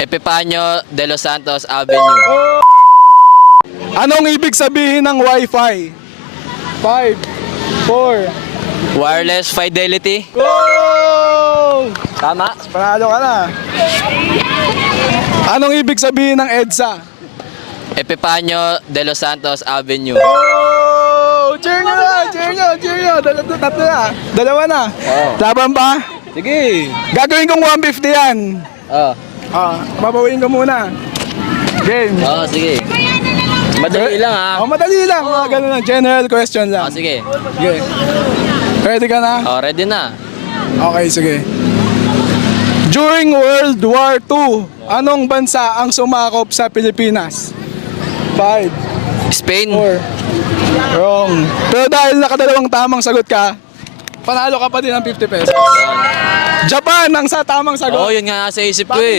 Epifanio de los Santos Avenue. Anong ibig sabihin ng Wi-Fi? 5, 4, Wireless Fidelity. go! Tama? Panalo ka na. Anong ibig sabihin ng EDSA? Epifanio de los Santos Avenue. Oh! Cheer nyo na! Cheer nyo! Cheer nyo! Tatlo na. Dalawa na. Oo. Laban pa? Sige. Gagawin kong 150 yan. Oh. Babawiin ko muna. Game. Oh, sige. Madali lang ha. Madali lang. Mga ganun lang. General question lang. Oh, sige. Okay. Ready ka na? Oh, ready na. Okay, sige. During World War II, anong bansa ang sumakop sa Pilipinas? 5, Spain. 4, wrong. Pero dahil nakadalawang tamang sagot ka, panalo ka pa din ng 50 pesos. Japan ang sa tamang sagot. Oh, yun nga nasa isip ko eh.